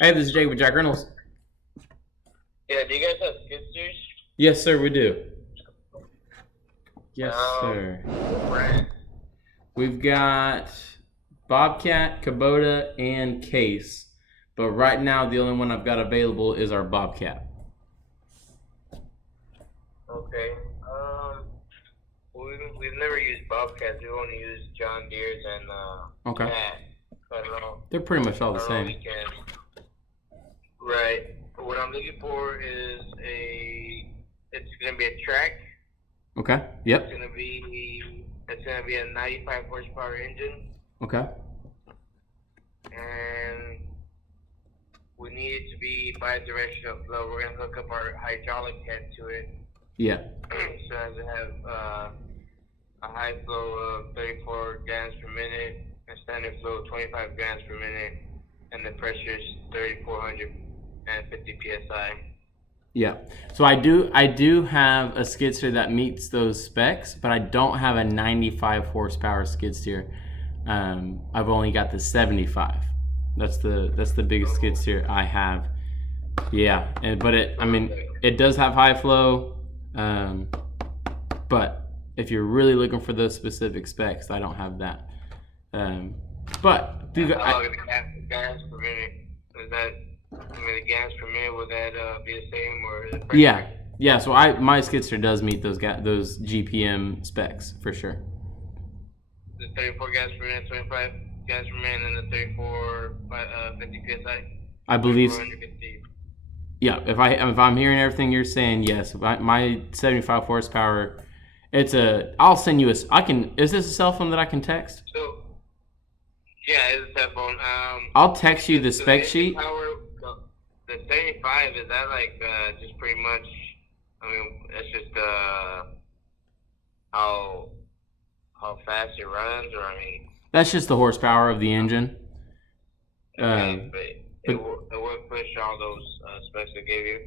Hey, this is Jake with Jack Reynolds. Yeah, do you guys have skid steers? Yes, sir, we do. Yes, sir. What brand? We've got Bobcat, Kubota, and Case. But right now, the only one I've got available is our Bobcat. Okay. We've never used Bobcats. We've only used John Deere's and Okay. Cat. I don't know. They're pretty much all I the don't know if same. you can. Right. What I'm looking for is a. It's gonna be a track. Okay. It's Yep. gonna be. It's gonna be a 95 horsepower engine, Okay. and we need it to be bi-directional flow. We're gonna hook up our hydraulic head to it, Yeah. so as to have a high flow of 34 gallons per minute, a standard flow of 25 gallons per minute, and the pressure is 3,450 psi. Yeah. So I do have a skid steer that meets those specs, but I don't have a 95 horsepower skid steer. I've only got the 75. That's the biggest skid So, steer I have. Yeah, but I mean, okay. it does have high flow, um, but if you're really looking for those specific specs, I don't have that. Um, but And how long is the gallons per minute? Is that, I mean, the gallons per minute, will that be the same, or the yeah, pressure? yeah. So my skid steer does meet those GPM specs for sure. The 34 gallons per minute, 25 gallons per minute, and the 34 50 psi? I believe, 3,450. yeah. If I'm hearing everything you're saying, yes. My 75 horsepower. It's a. I'll send you a. I can. Is this a cell phone that I can text? So, yeah, it's a cell phone. I'll text you The, the so the spec engine sheet. power, the 75, is that like just pretty much? I mean, that's just how how fast it runs, or I mean, That's just the horsepower of the engine. okay, Um, but but it would push all those specs they gave you.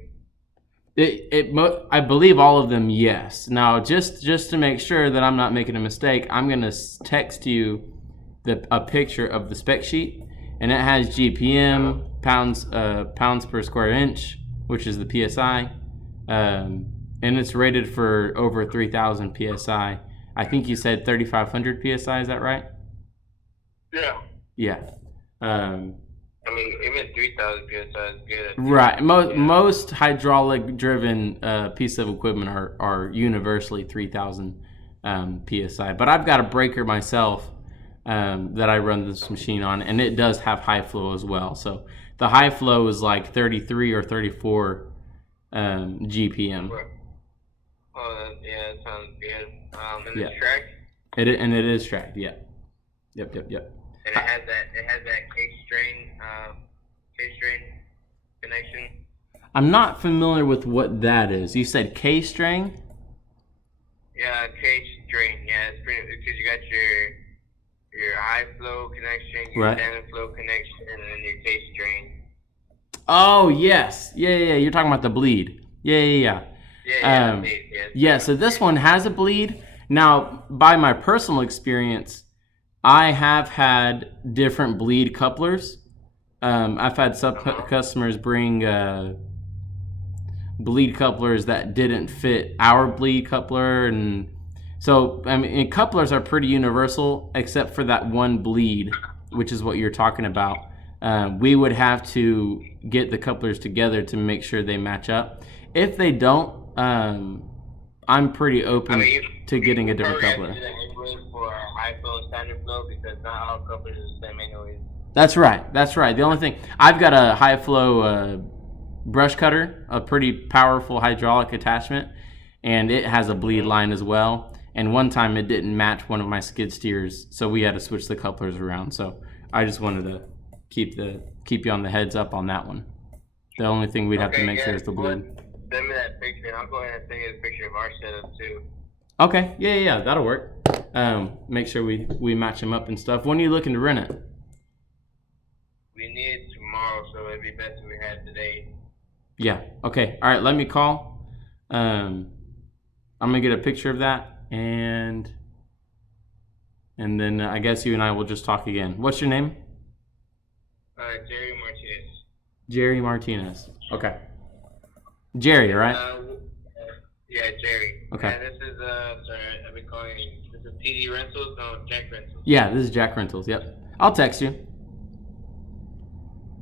I believe all of them, yes. Now, just to make sure that I'm not making a mistake, I'm gonna text you a picture of the spec sheet, and it has Uh-huh. GPM, pounds per square inch, which is the PSI, and it's rated for over 3,000 PSI. I think you said 3,500 PSI. Is that right? Yeah. Yeah. Um, I mean, even 3,000 psi is good. I think. Right. Most Yeah. most hydraulic driven pieces of equipment are universally 3,000 psi. But I've got a breaker myself that I run this machine on, and it does have high flow as well. So the high flow is like 33 or 34 GPM. Right. Oh, yeah, that sounds good. And the Yeah. track, And it is tracked. Yeah. Yep. Yep. Yep. and it has that case strain connection. I'm not familiar with what that is. You said K string, Yeah, case strain. Yeah, it's pretty because you got your high flow connection, your right? standard flow connection, and then your case strain. Oh yes, yeah, yeah, yeah. You're talking about the bleed. Yeah, yeah, Yeah, yeah, yeah. yeah, it's Yeah. pretty So much this case one strain. has a bleed. Now, by my personal experience, I have had different bleed couplers. I've had some Uh huh. customers bring bleed couplers that didn't fit our bleed coupler, and so I mean, and couplers are pretty universal except for that one bleed, which is what you're talking about. We would have to get the couplers together to make sure they match up. If they don't, I'm pretty I mean, open to getting a you different probably have to coupler. do that anyway for high flow and standard flow because not all couplers are the same anyways. That's right. That's right. The only thing I've got a high flow brush cutter, a pretty powerful hydraulic attachment, and it has a bleed Mm-hmm. line as well. And one time it didn't match one of my skid steers, so we had to switch the couplers around. So I just wanted to keep you on the heads up on that one. The only thing we'd have to Okay, make sure yeah, is the go ahead. bleed. Send me that picture, and I'll go ahead and send you a picture of our setup too. Okay, yeah, yeah, yeah, that'll work. Make sure we match them up and stuff. When are you looking to rent it? We need it tomorrow, so it'd be best if we had it today. Yeah. Okay. All right. Let me call. Um, I'm gonna get a picture of that, and then I guess you and I will just talk again. What's your name? Jerry Martinez. Jerry Martinez. Okay. Jerry, right? Yeah, Jerry. Okay. And this is sorry, I've been calling. This is TD Rentals, no Jack Rentals. Yeah, this is Jack Rentals. Yep. I'll text you.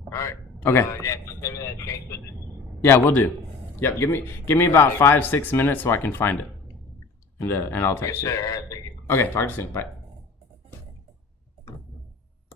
All right. Okay. Yeah, can you send me that change picture? Yeah, we'll do. Yep. Give me about 5-6 minutes so I can find it, and I'll Yes, text sir. you. All right, thank you. Okay. Talk to you soon. Bye.